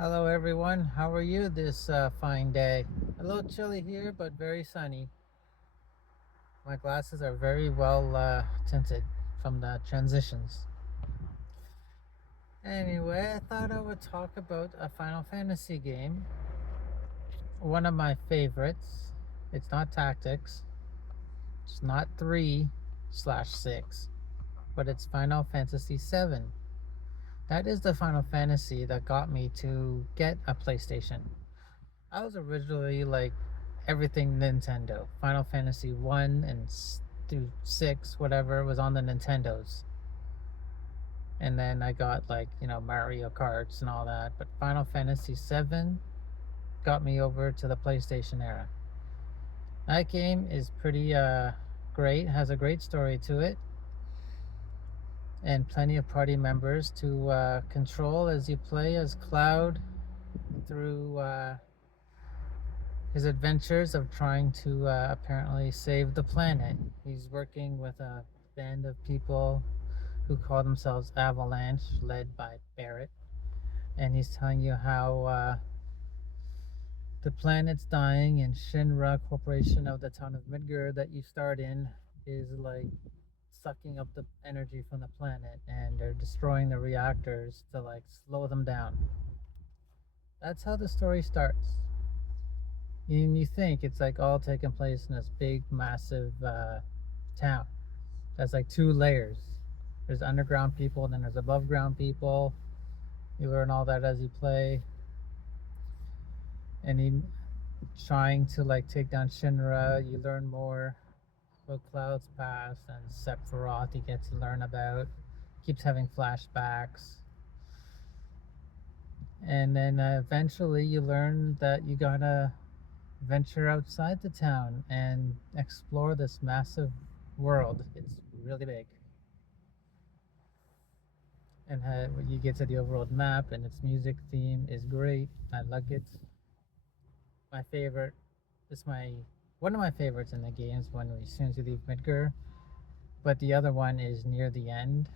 Hello, everyone. How are you this fine day? A little chilly here, but very sunny. My glasses are very well tinted from the transitions. Anyway, I thought I would talk about a Final Fantasy game. One of my favorites. It's not Tactics. It's not 3/6, but it's Final Fantasy 7. That is the Final Fantasy that got me to get a PlayStation. I was originally like everything Nintendo. Final Fantasy 1 and through 6, whatever, was on the Nintendos. And then I got like Mario Karts and all that. But Final Fantasy 7 got me over to the PlayStation era. That game is pretty great, has a great story to it, and plenty of party members to control as you play as Cloud through his adventures of trying to apparently save the planet. He's working with a band of people who call themselves Avalanche, led by Barrett, and he's telling you how the planet's dying, and Shinra Corporation of the town of Midgar that you start in is like sucking up the energy from the planet, and they're destroying the reactors to like slow them down. That's how the story starts. And you think it's like all taking place in this big, massive town. That's like two layers. There's underground people, and then there's above ground people. You learn all that as you play. And he trying to like take down Shinra. You learn more about Cloud's past and Sephiroth. You get to learn about. Keeps having flashbacks. And then eventually you learn that you gotta venture outside the town and explore this massive world. It's really big. And when you get to the overall map, and its music theme is great. I like it. My favorite. It's my one of my favorites in the games when as soon as you leave Midgar. But the other one is near the end.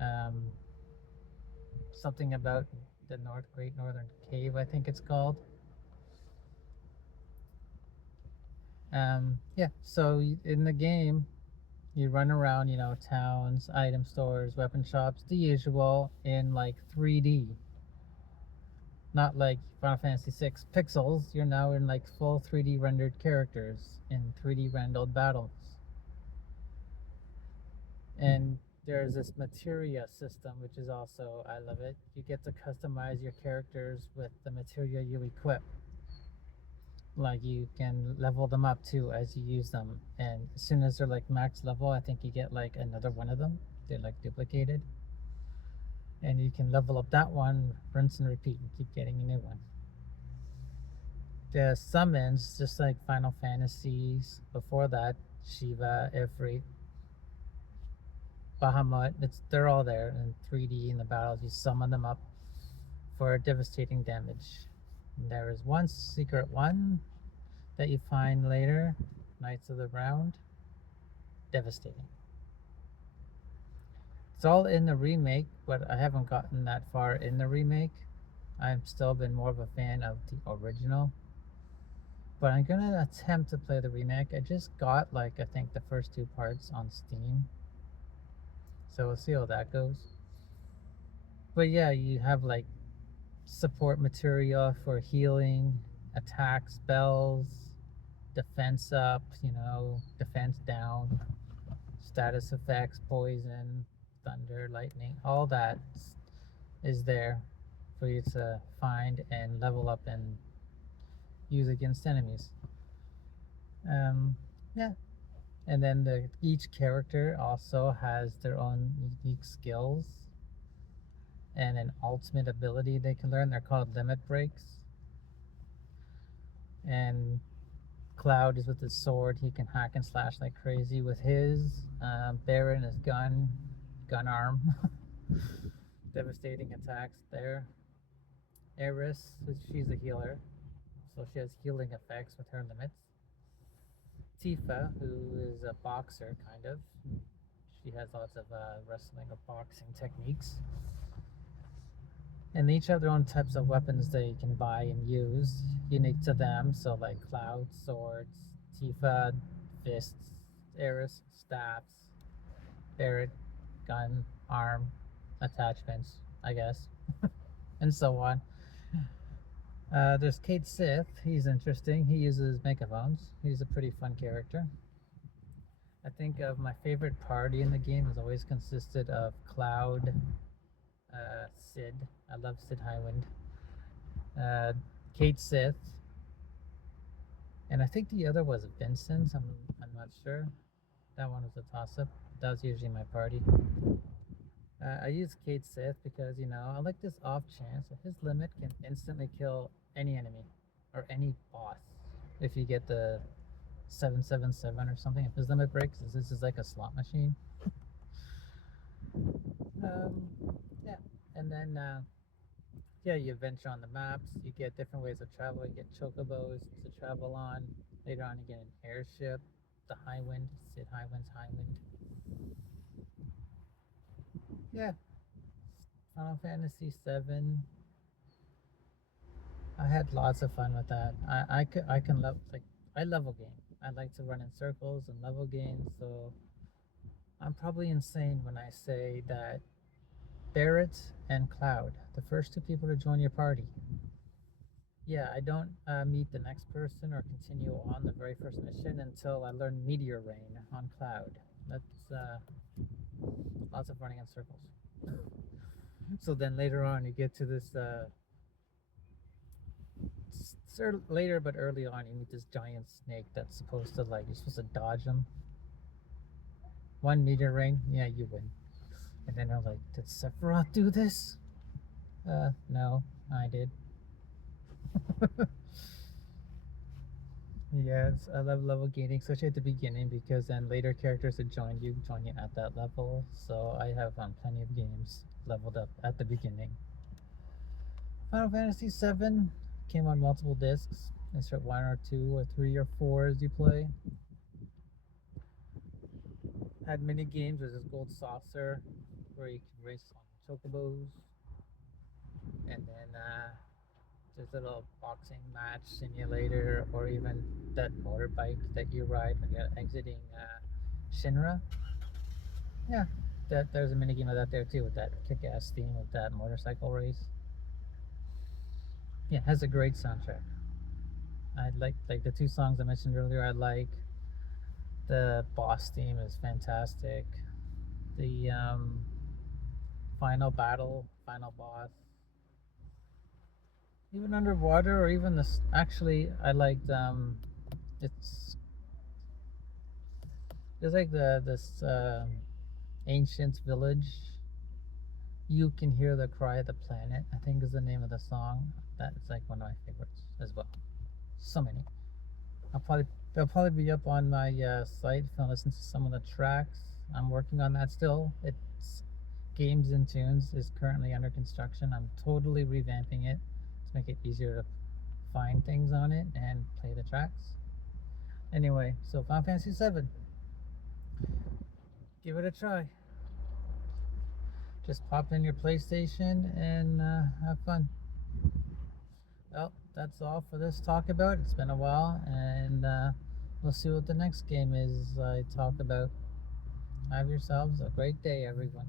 Um, Something about the Great Northern Cave, I think it's called. Yeah. So in the game, you run around, towns, item stores, weapon shops, the usual in like 3D. Not like Final Fantasy 6 pixels. You're now in like full 3D rendered characters in 3D rendered battles. And there's this materia system, which is also, I love it. You get to customize your characters with the materia you equip. Like you can level them up too as you use them. And as soon as they're like max level, I think you get like another one of them. They're like duplicated. And you can level up that one, rinse and repeat, and keep getting a new one. The summons, just like Final Fantasies before that, Shiva, Ifrit, Bahamut, they're all there in 3D in the battles. You summon them up for devastating damage. And there is one secret one that you find later, Knights of the Round, devastating. It's all in the remake, but I haven't gotten that far in the remake. I've still been more of a fan of the original. But I'm gonna attempt to play the remake. I just got like I think the first two parts on Steam. So we'll see how that goes. But yeah, you have like support material for healing, attack spells, defense up, defense down, status effects, poison, thunder, lightning, all that is there for you to find and level up and use against enemies. Yeah, and then each character also has their own unique skills and an ultimate ability they can learn. They're called limit breaks. And Cloud is with his sword. He can hack and slash like crazy with his. Baron is gun arm. Devastating attacks there. Eris, she's a healer, so she has healing effects with her limits. Tifa, who is a boxer, kind of. She has lots of wrestling or boxing techniques. And they each have their own types of weapons they can buy and use, unique to them. So, like Cloud, swords, Tifa, fists, Eris, staffs, Barret, gun, arm, attachments, I guess, and so on. There's Kate Sith. He's interesting. He uses megaphones. He's a pretty fun character. I think of my favorite party in the game has always consisted of Cloud, Sid. I love Sid Highwind. Kate Sith, and I think the other was Vincent. I'm not sure. That one was a toss up. That was usually my party. I use Kate Sith because I like this off chance that his limit can instantly kill any enemy or any boss if you get the 777 or something. If his limit breaks, this is like a slot machine. Yeah, and then yeah, you venture on the maps. You get different ways of travel. You get chocobos to travel on. Later on, you get an airship, the Highwind, Sid Highwind's Highwind. Yeah, Final Fantasy VII. I had lots of fun with that. I can love like I level game. I like to run in circles and level games. So I'm probably insane when I say that Barret and Cloud, the first two people to join your party. Yeah, I don't meet the next person or continue on the very first mission until I learn Meteor Rain on Cloud. That's lots of running in circles. So then later on, you get to this. Later, but early on, you meet this giant snake that's supposed to you're supposed to dodge him. One Meteor Rain, yeah, you win. And then I'm like, did Sephiroth do this? No, I did. Yes, I love level gaining, especially at the beginning, because then later characters that join you at that level. So I have plenty of games leveled up at the beginning. Final Fantasy VII came on multiple discs. Insert 1 or 2 or 3 or 4 as you play. Had mini games. There's this gold saucer where you can race on chocobos, and then there's a little boxing match simulator, or even that motorbike that you ride when you're exiting Shinra. Yeah, there's a mini game of that there too, with that kick-ass theme of that motorcycle race. Yeah, it has a great soundtrack. I like the two songs I mentioned earlier. I like the boss theme is fantastic. The final battle, final boss, even underwater, or even this. Actually, I liked it's there's like this ancient village. You can hear the cry of the planet, I think is the name of the song. That's like one of my favorites as well. So many. They'll probably be up on my site if you want to listen to some of the tracks. I'm working on that still. It's Games and Tunes is currently under construction. I'm totally revamping it to make it easier to find things on it and play the tracks. Anyway, so Final Fantasy VII. Give it a try. Just pop in your PlayStation and have fun. Well, that's all for this talk about. It's been a while, and we'll see what the next game is I talk about. Have yourselves a great day, everyone.